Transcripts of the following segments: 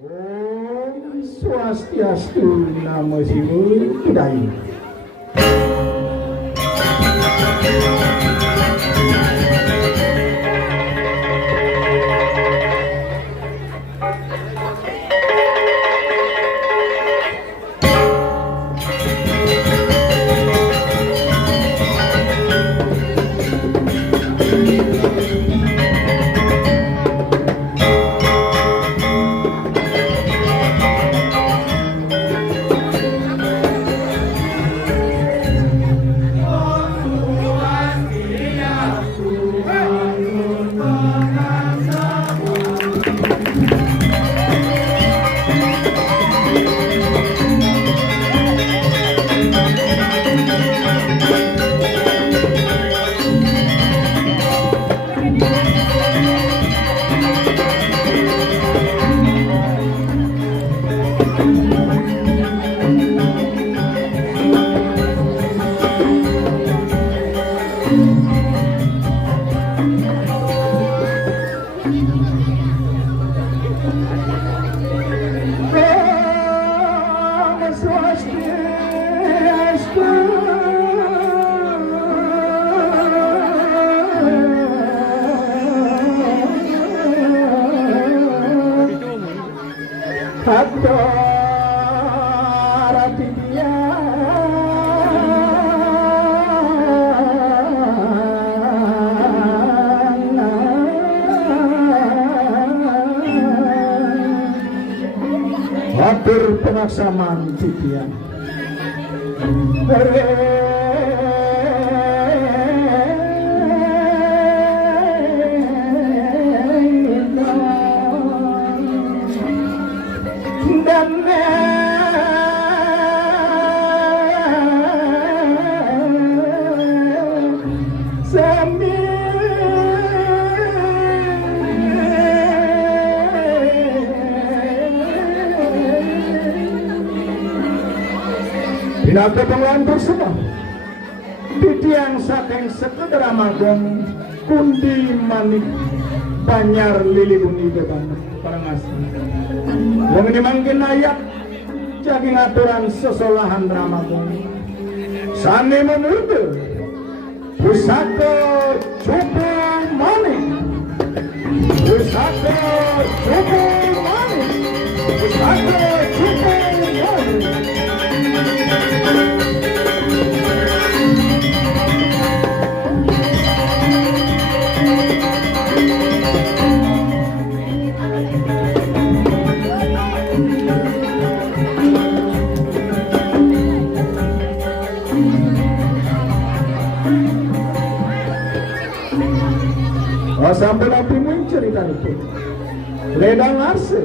Om Swastiastu Namo Buddhaya. Hadir penaksaman titian Pinaka pengelantur semua titian saking sekedar Ramadan kundi manik banyar lili buni beban parang asli wong ini mangkin ayat jaging aturan sesolahan Ramadan sani menurut pusaka cukup manik pusaka cukup manik pusaka cukup manik. Sampai nanti cerita itu ledang arse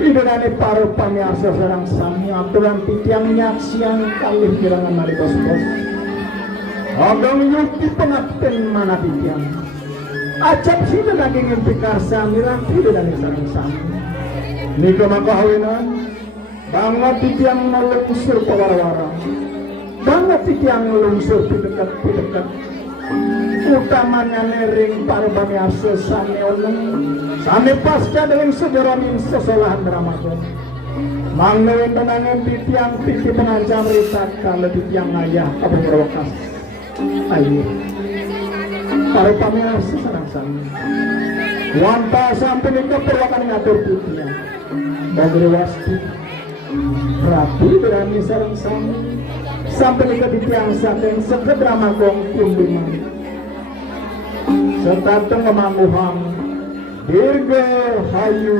idunani para pamiarsa sareng sami aturan titiang nyaksian kalih kirangan nari kos-kos agam yukti pengabten mana titiang acap sida daging impikarsa mirang idunani sareng sami nika makahawinan banget titiang nalungsur pawara-wara banget titiang nalungsur pidekat utamanya nering para pamiarsa sami oneng sami pasca dengan sejaramin sesolahan Ramadan mangnewen tenangan titiang titi pengancam ritakan lebih tiang ayah kabur berwakas ayo para pamiarsa sareng sami wanta sampai nikah perwakan ngatur titiang bagri wasti rapi berani sareng sami sampai nikah titiang saking sekedar Ramadan kunduman setateng memanguham Dirga Hayu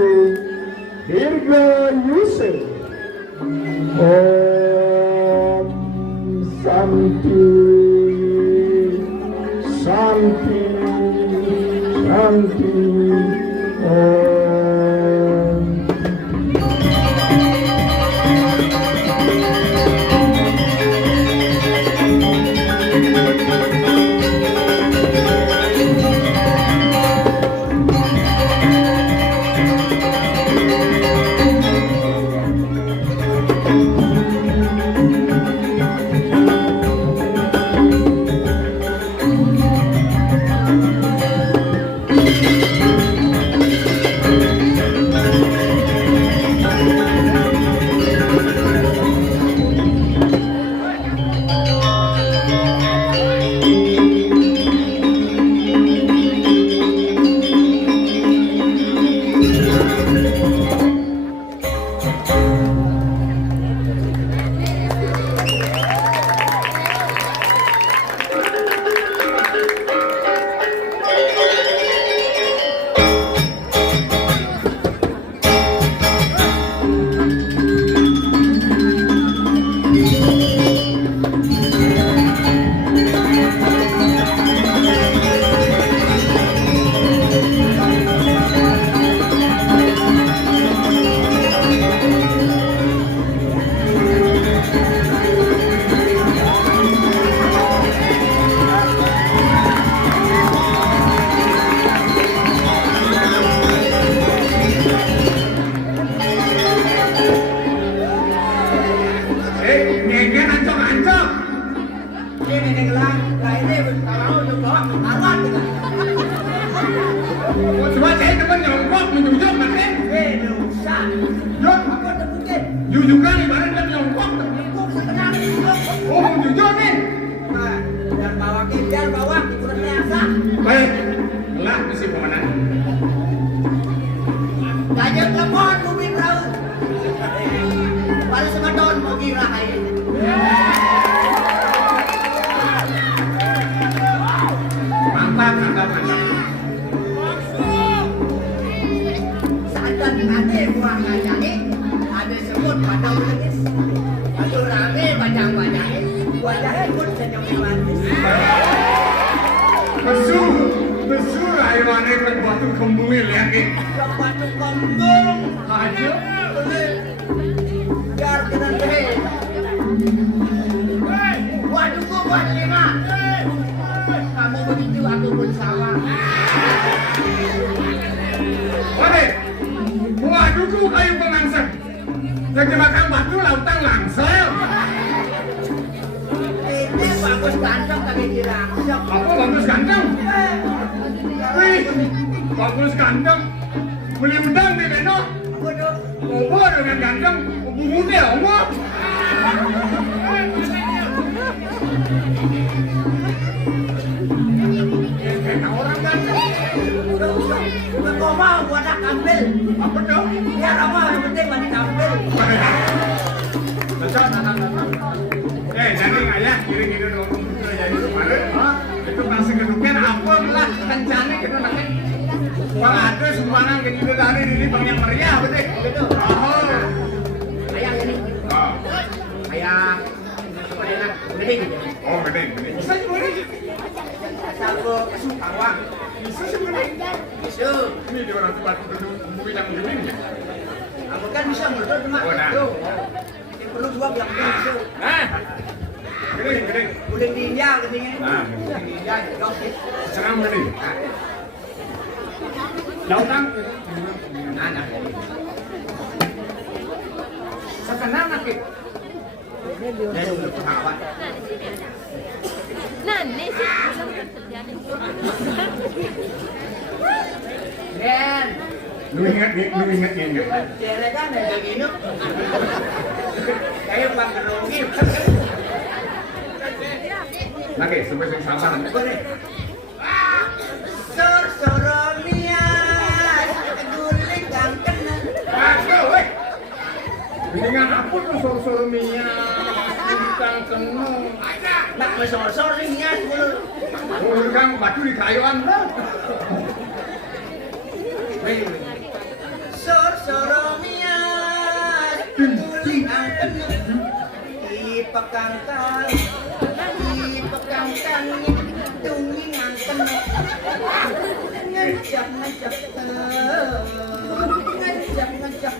Dirga Yusuf Om Santi Santi Santi Om. Saya teman nyongkok menjujur nanti. Dosa. Jujur. Aku tebukin. Jujur kan ibaratnya nyongkok. Nyongkok sekenang. Oh, menjujur nih. Nah, biar bawa kurang biasa. Baik. Lah misi pemenang. Gajah telepon bumi perahu. Baru semadon mau kira air. Mantap. Saat ada buah kacang ada semut padang manis. Ada rame bajang-bajang. Wajahnya pun senyum manis. Besu rayuannya kan batu kembungnya lihat nih. Batu kembung. Aja. Biar kena deh. Waduh, buat 5. Kamu begitu, aku pun sama. Waduh, waduhku kayu pengangsek. Yang makan batu lautan langsel. Ini bagus ganteng kami bilang. Apa bagus ganteng? Wih, bagus ganteng. Beli udang di Beno. Waduh. Obor dengan ganteng. Bumbunya omong. Orang ganteng. Kau mau buat nak ambil? Apa dong? Biar apa yang penting buat ambil. Jadi ayah kiri-kiri dong. Jadi kemarin itu nasi keduknya apa lah kencangnya gitu nanti. Bang ada sumbangan ke gitu dari ini bang yang meriah betul. Betul. Oh. Ayah ini. Oh. Ayah. Gede. Oh gede. Bisa juga nih. Sabu Sukawang. Bisa sih gede. Bisa. Ini di orang tempat duduk mungkin yang gede nih. Aku kan bisa mundur cuma itu. Yang perlu dua bilang bisa. Nah. Gede. Guling di India gedenya. Nah. Guling di India dong. Serang gede. Jauh kan? Anak. Sekarang nanti. Dari dulu kawan. Nah, ini sih bisa terjadi. Den. Lu ingat. Dia kan ada gini. Kayak bang Kerongi. Oke, sampai yang sabar. Boleh. Sorsoromia, guling kang kena. Aduh, weh. Dengan apa tuh sor-sorminya? Bintang kenung. Nak mesorsorinya dulu. Urang batu di kayuan lah. Sorsoromia, guling kang kena. Ipakangkan, dungi kang kena. Ngajak.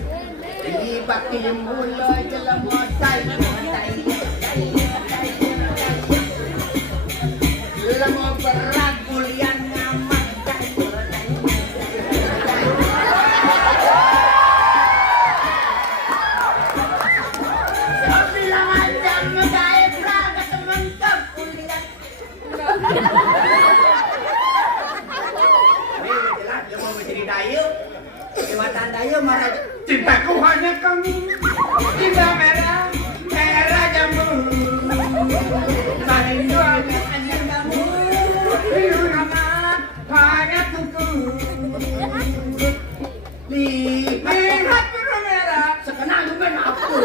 Di baki mulai dalam motai. Lama berat bulian ngamat. Bilang aja ngedaya peraga temen kebulian. Dia mau menjadi dayu. Jembatan dayu marah. Cintaku hanya kamu. Cinta merah jambu. Saling doakan hanya kamu. Biru hangat hanya tuku. Lihat biru merah. Sekenal juga aku.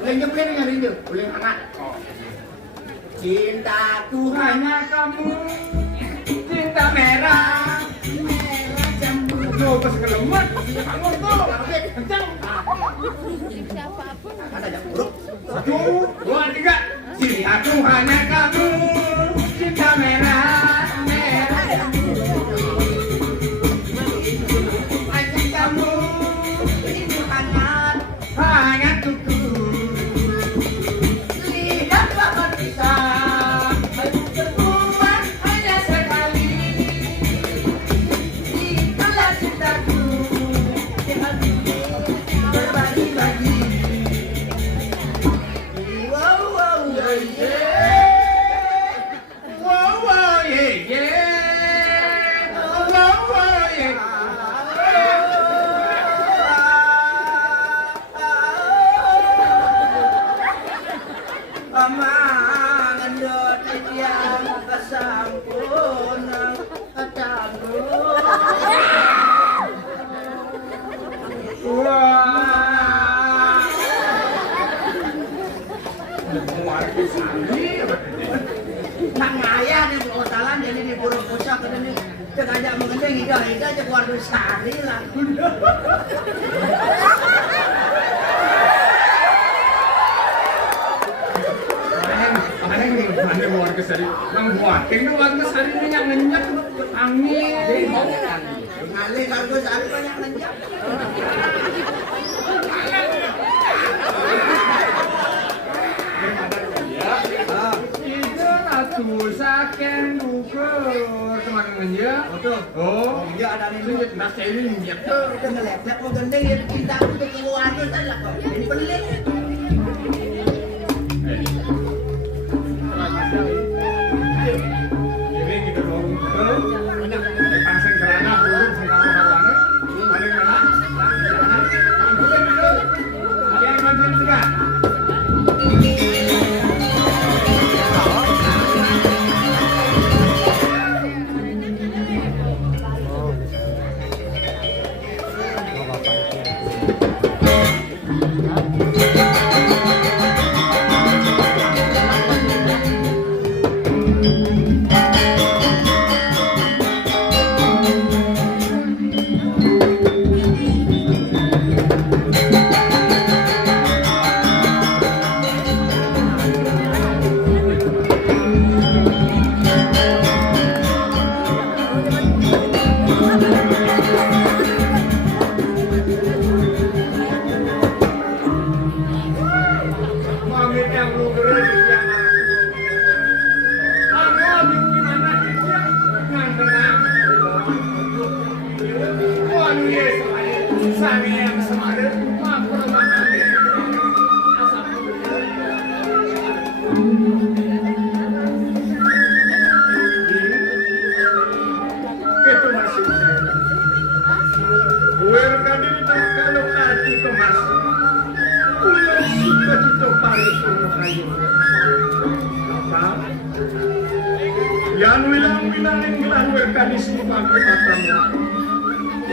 Boleh nyebelin dengan rindu. Boleh hangat. Cintaku hanya Kamu cinta merah. jambu. Coba sekelemat. Kamu tuh. Kencang. Ada yang buruk. 1, 2, 3. Cintaku hanya kamu. Cinta merah jambu. Hanya kamu. Rindu hangat. Hangat tuku. Lihat bapak bisa. Berbuat hanya sekali. Itulah cintaku. Berbagi-bagi. Wow, wow, yeah. waduh sari lagu. Mana warga sari, nang buating tuh warga sari banyak ngenyak angin. Ngalih warga sari banyak ngenyak. Itu ratu saken dukur kemarin ngenyak. Betul. Oh, Iya ada nih. itu nak ini ngenyak tuh. Udah ngelepek mau gendeng ya kita untuk keluarga saja kok. Ini pelik. Ini kita dorong ke pasang serana burung serana hawana paling mana yang manjil juga Yan wilang-wilang gelang berkanis dipakai matamu.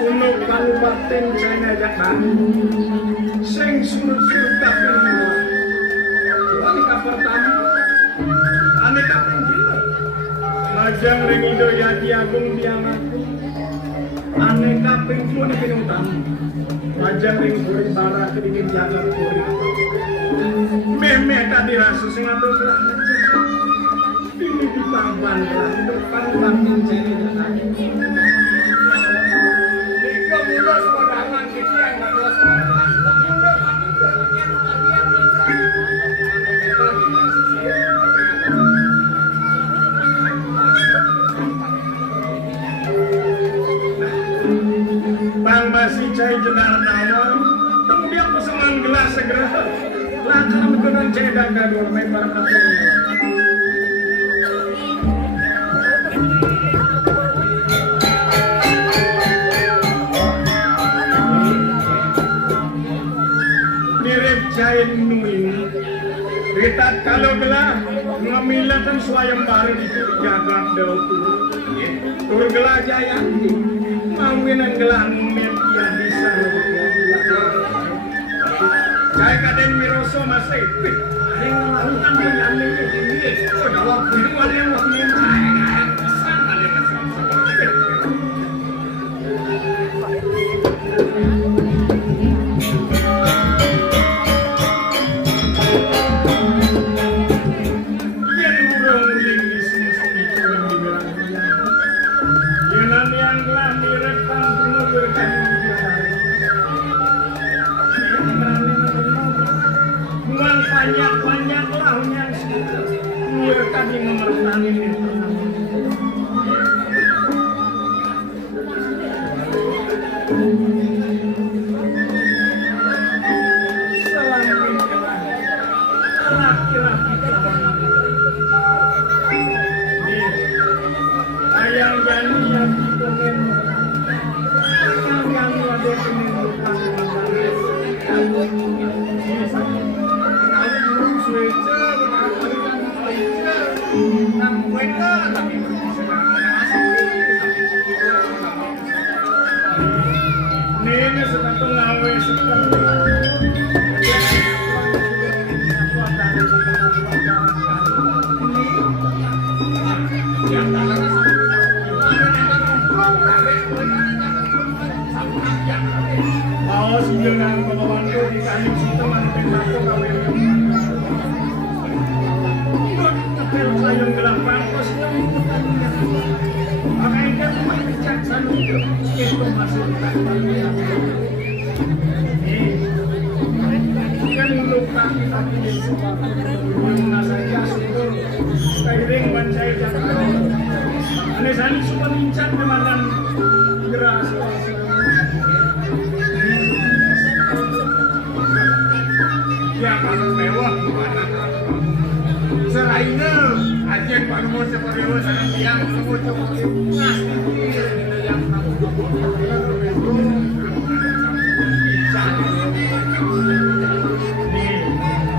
Uno kalupaten China Jakarta. Seng surut-surut kapel dua. Aneka pertama. Aneka penggila. Majang rengido yadi agung diamaku. Aneka penggila di pinutang. Majang rengido bara kedingin jalan kori. Meme tadi rasu sengato gelang. Ini di pangban untuk pangban mencari jalan. Iko mulos podangan kita yang mulos. Bang masih cai jenar nawa, kemudian pesanan gelas segera. Lancar menggunakan cai dan gadur main para kapten. Jain nuin, kita kalau gelah ngamilatan suayam baru itu jagat dautu, tur gelah jaya, mangginan gelah numen yang bisa Jaya kaden miroso masih, yang melakukan yang ini, oh dawak itu ada yang wakil jaya, pesan ada pesan. Banyak lahnya luar kami memertani ayang jani yang dipengen ayang jani ada pengen Nene satu ngawe sekali. Yang Oh, sudah nang pengawalku di kayu situ manipin aku kawin yang ngepel sayang gelapang kos yang makanya kan cuma bijaksana itu masuk kan luka kita pilih semua yang saja syukur kairing bancai jakarta aneh saling semua lincat kemanan geras ya kalau mewah gimana selainnya aja kalau mau seperti itu saya yang mau coba ngasih yang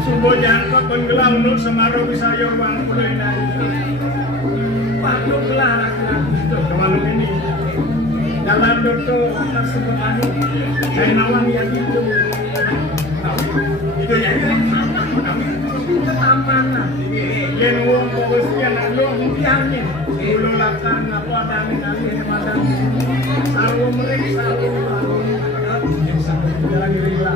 Subuh jangkau penggelam nur semaro bisayor bang mulai dari patutlah laki-laki itu kemalung ini dalam doto tersebut anu saya nawang yang itu ya kami ketampanan yang uang pengisian lalu mungkiannya bulu lakan apa ada mengalir madam selalu mereka selalu jalan gila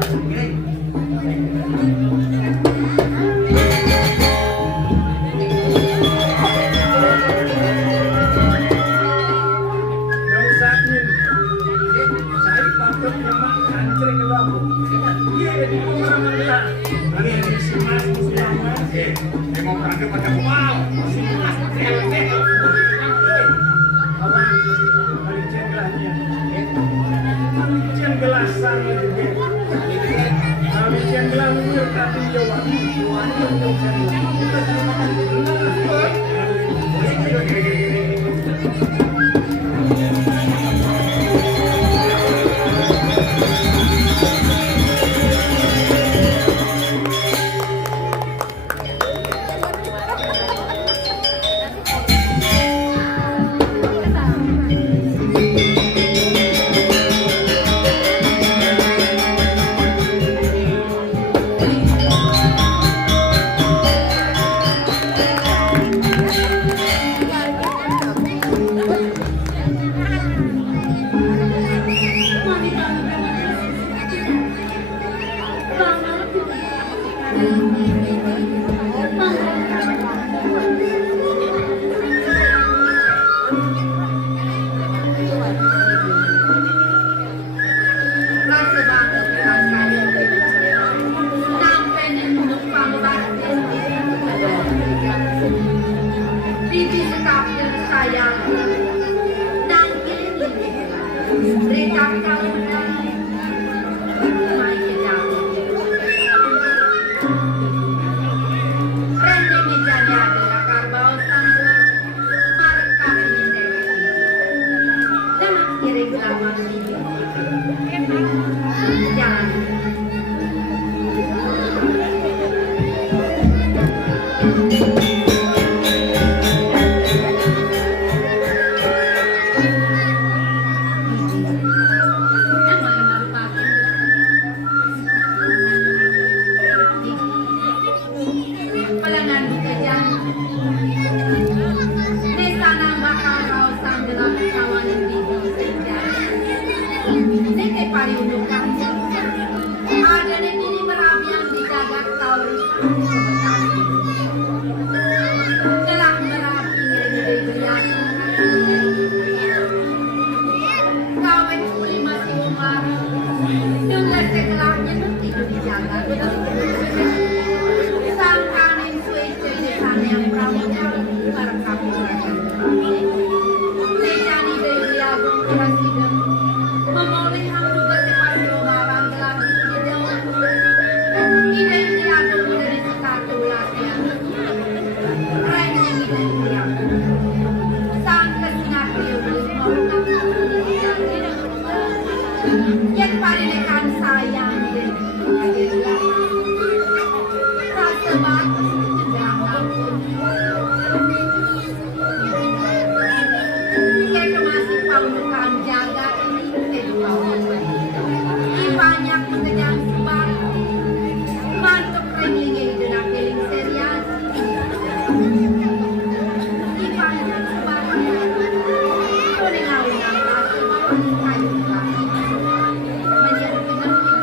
Menjadi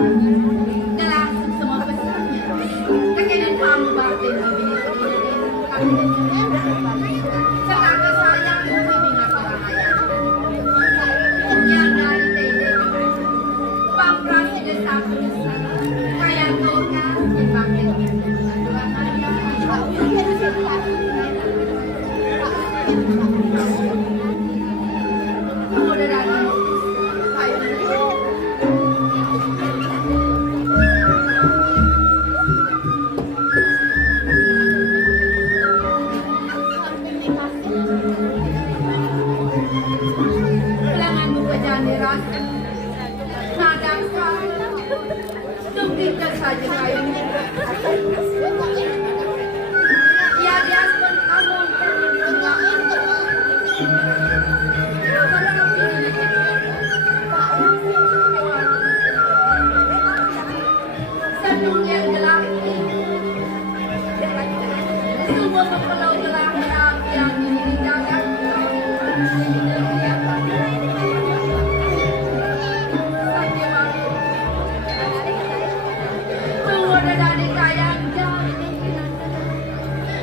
Nalangsung semua pesannya. Kekinin kamu bakti serta kesayang bimbingan orang ayah. Yang dari dede pamrasi desa desa kayak kota dipakai Tuhan ayah. Kamu udah datang. Kelanganmu kejandiran, nadang saya, tunggikan saja kayunya. Ya dias pun kamu Sandung yang gelap semua mempelau gelap yang dijaga.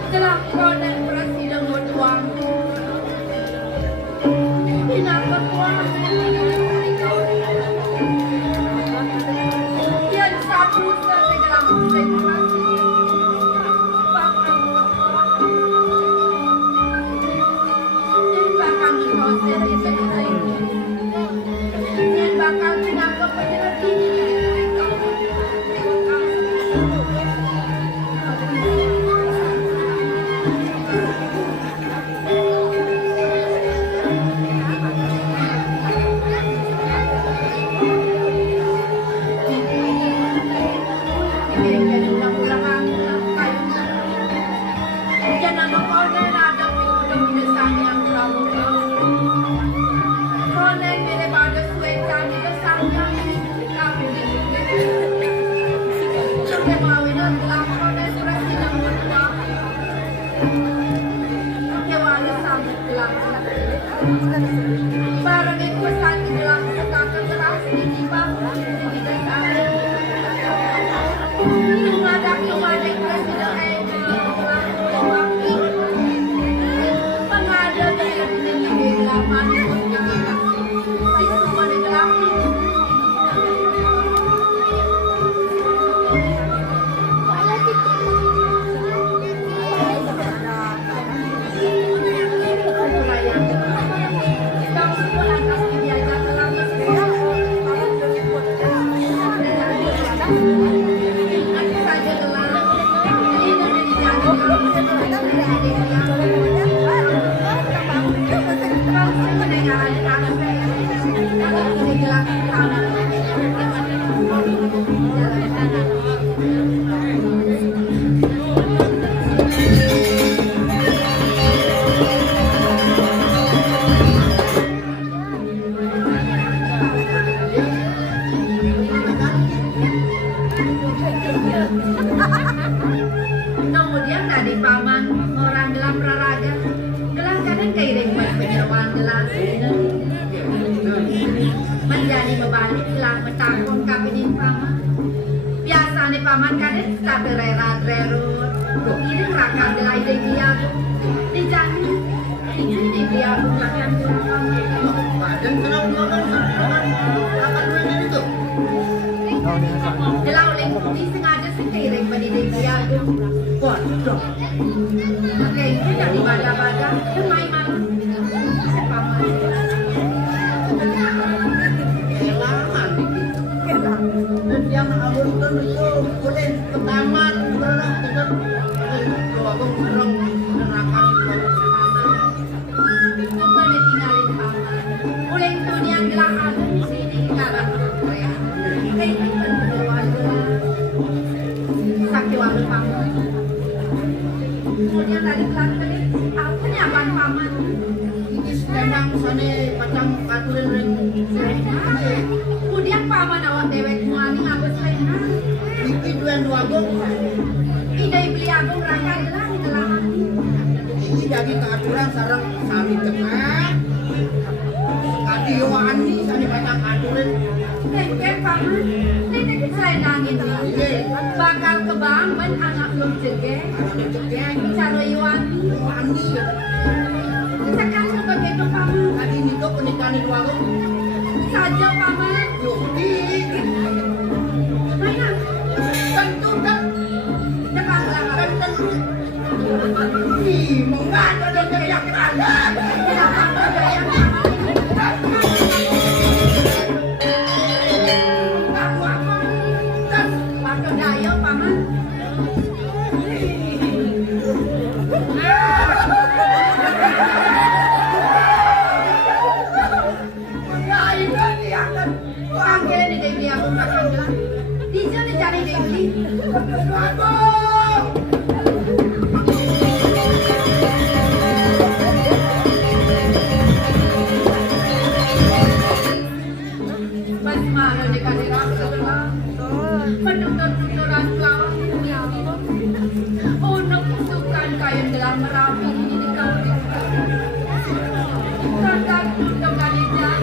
Telah konek presiden bertuang Inak bertuang Yang satu setelah demokrasi Bahkan Bahkan proses itu Dan bahkan menangkap penyelesaian Barang itu pesan di dalam kata keras di bawah di dasar. Lumadak presiden pengadil daerah di laman semua digelar. Kemudian tadi paman orang gelam praraga gelang kanan keiring penyerawan gelang menjadi bebalik gelang metakon kabinin paman biasa nih paman kanan tapi rerat rerut ini rakam gelai dia dijamin ini dia bukan Badan kenapa akan main itu? gelau lingkungan sengaja sekeiring pendidik dia Waduh, oke itu dari baga-baga itu main-main paman Kelangan dan yang abun itu boleh ke taman berang dengan abang berang neraka cuma ditinggalin paman boleh itu yang gelahan di sini karena ya kayak itu sakit waktu paman kemudian tadi kelas tadi apa nih abang paman ini sedang sana macam aturan kemudian paman awak dewek muani ngabut lain bikin dua gong ide beli agung rakan gelang gelang ini jadi keaturan sarang sami tengah kadiwaan ini sana banyak aturan kayak paman nenek kebangun anak belum jegek. Cara Iwani. Sekarang sebagai itu paman. Tadi itu pernikahan di warung. Saja paman. Yudi. Mana? Tentu kan. Depan belakang. Tentu. Ih, mengada dan yang ada. Kenapa ada yang Pakai daya paman. Pakai di Dewi aku pakai gelang. Di sana cari Dewi. Pas malu dikasih rasa gelang. Penduduran lawan untuk tukan kain gelang merapi di kau serta tukan hijau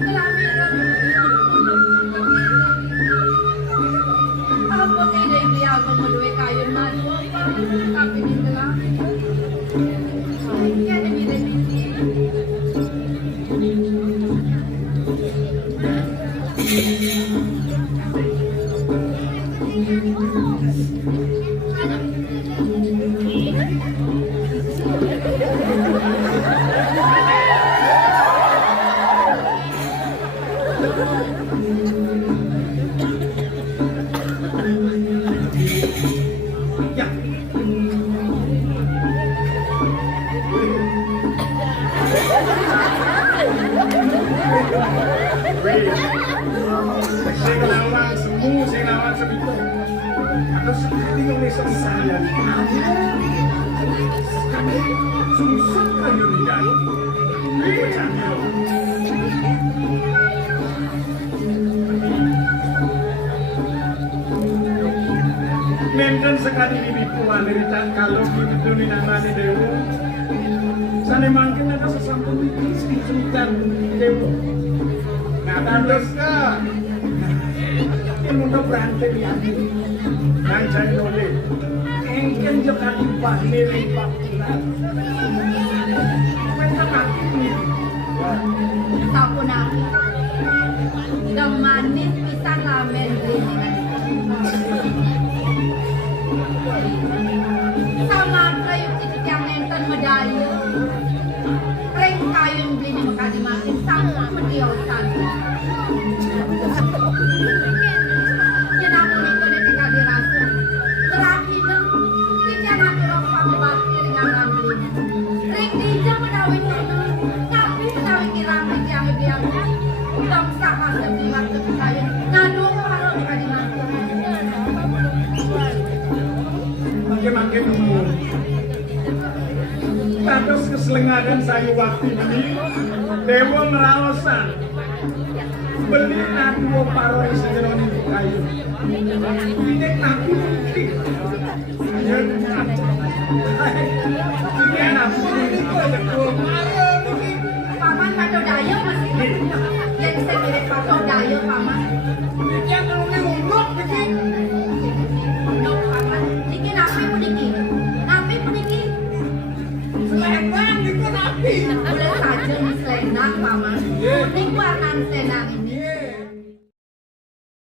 kelahiran apa tidak beli aku berdua kain madu tapi di gelang ya demi Ya. Saya lawan semua, saya lawan sebetul. Atau sekali oleh saya. Susah kayu di dalam. Menden sekali ini puan dari kalau begitu di namanya Dewa. Sana mungkin ada sesampun di sultan Dewa. Nah, terus kan yang untuk berantem ya. Ngancai oleh engken juga dipahami lipat bulan. Mereka mati nih. Tahu nak, gam manis pisang lamen beli sama kayu titik yang nenten medaya, ring kayu beli ni makadi makin sama mediosan. Jenama ni kau ni kadi rasa, terakhir ni jangan orang pembati dengan ambil. Ring dia menawin sana, tapi menawin kirang yang dia dong sama sebilang kepikiran, ngadu kalau kadi makin. Makin umur. Terus keselengadan saya waktu ini Dewa merawasan beli dua paroi sejeron ini kayu. Ini nabi mungkin. Ya, ini nabi mungkin. Paman kado daya masih yang